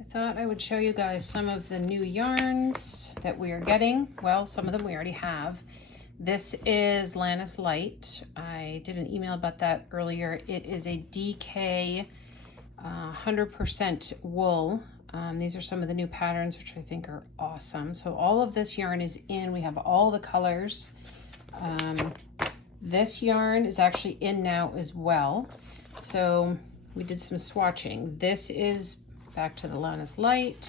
I thought I would show you guys some of the new yarns that we are getting. Well, some of them we already have. This is Lannis Light. I did an email about that earlier. It is a DK 100% wool. These are some of the new patterns, which I think are awesome. So all of this yarn is in. We have all the colors. This yarn is actually in now as well. So we did some swatching. This is back to the Lannis Light.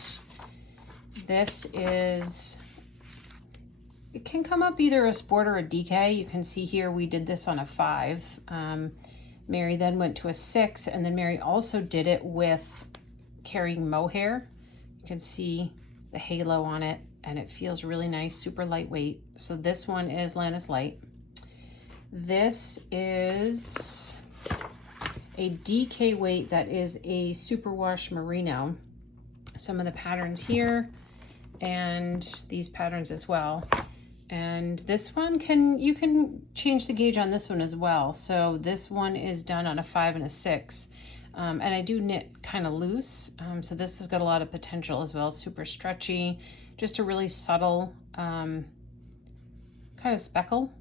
This is, it can come up either a sport or a DK. You can see here we did this on a 5. Mary then went to a 6, and then Mary also did it with carrying mohair. You can see the halo on it, and it feels really nice, super lightweight. So this one is Lannis Light. This is a DK weight that is a superwash merino. Some of the patterns here and these patterns as well. And this one you can change the gauge on this one as well. So this one is done on a 5 and a 6. And I do knit kind of loose. So this has got a lot of potential as well. Super stretchy, just a really subtle kind of speckle.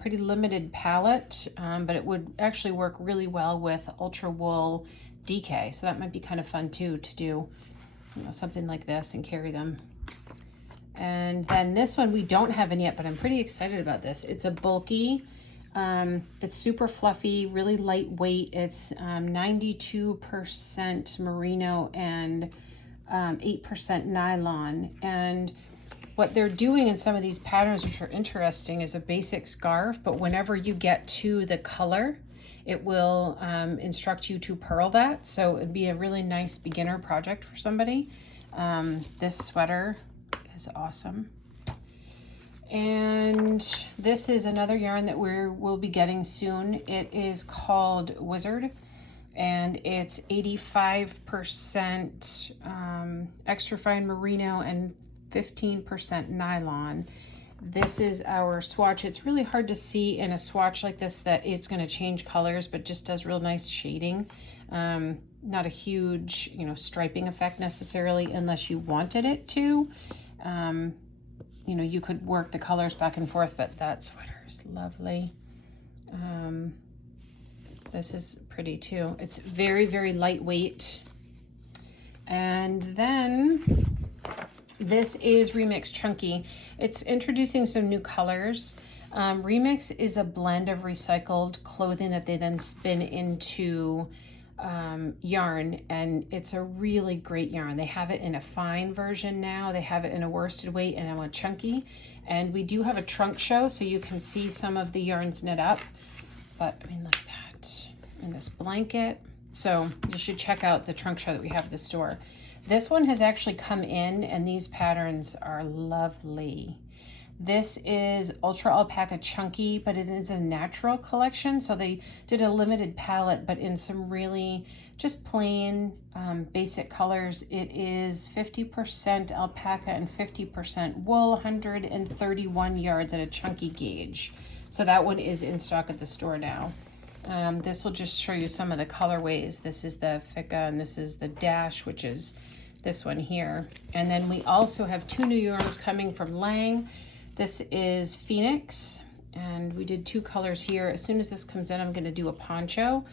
Pretty limited palette, but it would actually work really well with ultra wool DK. So that might be kind of fun too, to do something like this and carry them. And then this one we don't have in yet, but I'm pretty excited about this. It's a bulky, it's super fluffy, really lightweight. It's 92% merino and 8% nylon. And what they're doing in some of these patterns, which are interesting, is a basic scarf, but whenever you get to the color, it will instruct you to purl that. So it'd be a really nice beginner project for somebody. This sweater is awesome. And this is another yarn that we'll be getting soon. It is called Wizard, and it's 85% extra fine merino and 15% nylon. This is our swatch. It's really hard to see in a swatch like this that it's going to change colors, but just does real nice shading. Not a huge, striping effect necessarily unless you wanted it to. You could work the colors back and forth, but that sweater is lovely. This is pretty too. It's very, very lightweight. And then this is Remix Chunky. It's introducing some new colors. Remix is a blend of recycled clothing that they then spin into yarn, and it's a really great yarn. They have it in a fine version now. They have it in a worsted weight and a chunky. And we do have a trunk show, so you can see some of the yarns knit up. But I mean, look at that. And this blanket. So you should check out the trunk show that we have at the store. This one has actually come in, and these patterns are lovely. This is Ultra Alpaca Chunky, but it is a natural collection. So they did a limited palette, but in some really just plain basic colors. It is 50% alpaca and 50% wool, 131 yards at a chunky gauge. So that one is in stock at the store now. This will just show you some of the colorways. This is the Fika, and this is the Dash, which is this one here. And then we also have 2 new yarns coming from Lang. This is Phoenix, and we did 2 colors here. As soon as this comes in, I'm going to do a poncho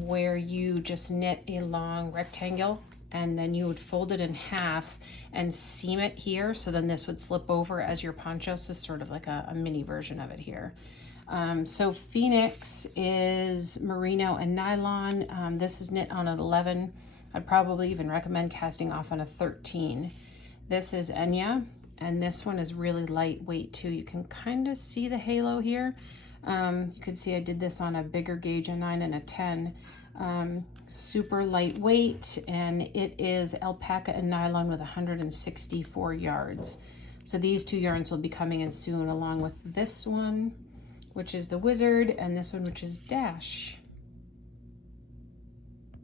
where you just knit a long rectangle, and then you would fold it in half and seam it here. So then this would slip over as your poncho. So sort of like a mini version of it here. So Phoenix is merino and nylon. This is knit on an 11. I'd probably even recommend casting off on a 13. This is Enya, and this one is really lightweight too. You can kind of see the halo here. You can see I did this on a bigger gauge, a 9 and a 10. Super lightweight, and it is alpaca and nylon with 164 yards. So these 2 yarns will be coming in soon, along with this one, which is the Wizard, and this one, which is Dash.